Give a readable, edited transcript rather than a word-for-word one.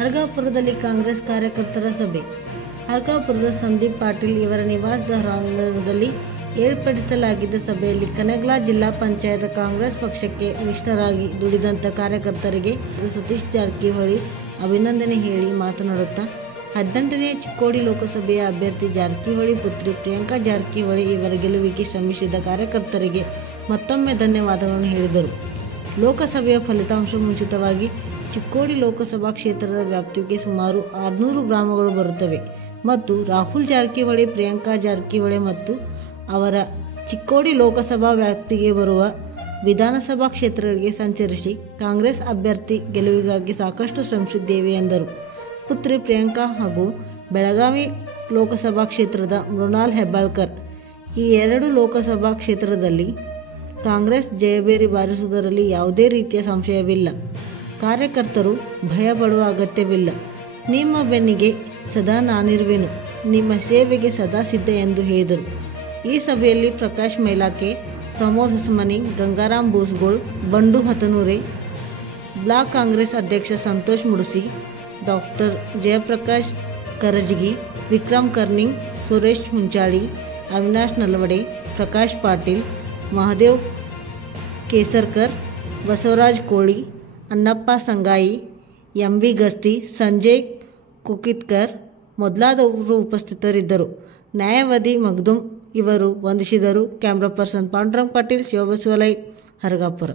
ಹರಗಾಪುರದಲ್ಲಿ ಕಾಂಗ್ರೆಸ್ ಕಾರ್ಯಕರ್ತರ ಸಭೆ. ಹರಗಾಪುರದ ಸಂದೀಪ್ ಪಾಟೀಲ್ ಇವರ ನಿವಾಸದ ಹೊರಾಂಗಣದಲ್ಲಿ ಏರ್ಪಡಿಸಲಾಗಿದ್ದ ಸಭೆಯಲ್ಲಿ ಕನಗಲ ಜಿಲ್ಲಾ ಪಂಚಾಯತ್ ಕಾಂಗ್ರೆಸ್ ಪಕ್ಷಕ್ಕೆ ನಿಷ್ಠರಾಗಿ ದುಡಿದಂಥ ಕಾರ್ಯಕರ್ತರಿಗೆ ಸತೀಶ್ ಜಾರಕಿಹೊಳಿ ಅಭಿನಂದನೆ ಹೇಳಿ ಮಾತನಾಡುತ್ತಾ, 18ನೇ ಚಿಕ್ಕೋಡಿ ಲೋಕಸಭೆಯ ಅಭ್ಯರ್ಥಿ ಜಾರಕಿಹೊಳಿ ಪುತ್ರಿ ಪ್ರಿಯಾಂಕಾ ಜಾರಕಿಹೊಳಿ ಇವರ ಗೆಲುವಿಗೆ ಶ್ರಮಿಸಿದ ಕಾರ್ಯಕರ್ತರಿಗೆ ಮತ್ತೊಮ್ಮೆ ಧನ್ಯವಾದಗಳನ್ನು ಹೇಳಿದರು. ಲೋಕಸಭೆಯ ಫಲಿತಾಂಶ ಮುಂಚಿತವಾಗಿ ಚಿಕ್ಕೋಡಿ ಲೋಕಸಭಾ ಕ್ಷೇತ್ರದ ವ್ಯಾಪ್ತಿಗೆ ಸುಮಾರು 600 ಗ್ರಾಮಗಳು ಬರುತ್ತವೆ ಮತ್ತು ರಾಹುಲ್ ಜಾರಕಿಹೊಳಿ, ಪ್ರಿಯಾಂಕಾ ಜಾರಕಿಹೊಳಿ ಮತ್ತು ಅವರ ಚಿಕ್ಕೋಡಿ ಲೋಕಸಭಾ ವ್ಯಾಪ್ತಿಗೆ ಬರುವ ವಿಧಾನಸಭಾ ಕ್ಷೇತ್ರಗಳಿಗೆ ಸಂಚರಿಸಿ ಕಾಂಗ್ರೆಸ್ ಅಭ್ಯರ್ಥಿ ಗೆಲುವಿಗಾಗಿ ಸಾಕಷ್ಟು ಶ್ರಮಿಸಿದ್ದೇವೆ ಎಂದರು. ಪುತ್ರಿ ಪ್ರಿಯಾಂಕಾ ಹಾಗೂ ಬೆಳಗಾವಿ ಲೋಕಸಭಾ ಕ್ಷೇತ್ರದ ಮೃಣಾಲ್ ಹೆಬ್ಬಾಳ್ಕರ್ ಈ 2 ಲೋಕಸಭಾ ಕ್ಷೇತ್ರದಲ್ಲಿ ಕಾಂಗ್ರೆಸ್ ಜಯಬೇರಿ ಬಾರಿಸುವುದರಲ್ಲಿ ಯಾವುದೇ ರೀತಿಯ ಸಂಶಯವಿಲ್ಲ. ಕಾರ್ಯಕರ್ತರು ಭಯಪಡುವ ಅಗತ್ಯವಿಲ್ಲ. ನಿಮ್ಮ ಬೆನ್ನಿಗೆ ಸದಾ ನಾನಿರುವೆನು, ನಿಮ್ಮ ಸೇವೆಗೆ ಸದಾ ಸಿದ್ಧ ಎಂದು ಹೇಳಿದರು. ಈ ಸಭೆಯಲ್ಲಿ ಪ್ರಕಾಶ್ ಮೈಲಾಕೆ, ಪ್ರಮೋದ್ ಹಸಮನಿ, ಗಂಗಾರಾಮ್ ಬೂಸ್ಗೋಳ್, ಬಂಡು ಹತನೂರೆ, ಬ್ಲಾಕ್ ಕಾಂಗ್ರೆಸ್ ಅಧ್ಯಕ್ಷ ಸಂತೋಷ್ ಮುಡುಸಿ, ಡಾಕ್ಟರ್ ಜಯಪ್ರಕಾಶ್ ಕರಜಗಿ, ವಿಕ್ರಮ್ ಕರ್ನಿಂಗ್, ಸುರೇಶ್ ಹುಂಚಾಳಿ, ಅವಿನಾಶ್ ನಲವಡೆ, ಪ್ರಕಾಶ್ ಪಾಟೀಲ್, ಮಹದೇವ್ ಕೇಸರ್ಕರ್, ಬಸವರಾಜ್ ಕೋಳಿ, ಅನ್ನಪ್ಪ ಸಂಗಾಯಿ, ಎಂಬಿ ಗಸ್ತಿ, ಸಂಜಯ್ ಕುಕಿತ್ಕರ್ ಮೊದಲಾದವರು ಉಪಸ್ಥಿತರಿದ್ದರು. ನ್ಯಾಯವಾದಿ ಮಗ್ದುಮ್ ಇವರು ವಂದಿಸಿದರು. Camera person Pandurang Patil, Shivabasavalai, ಹರಗಾಪುರ.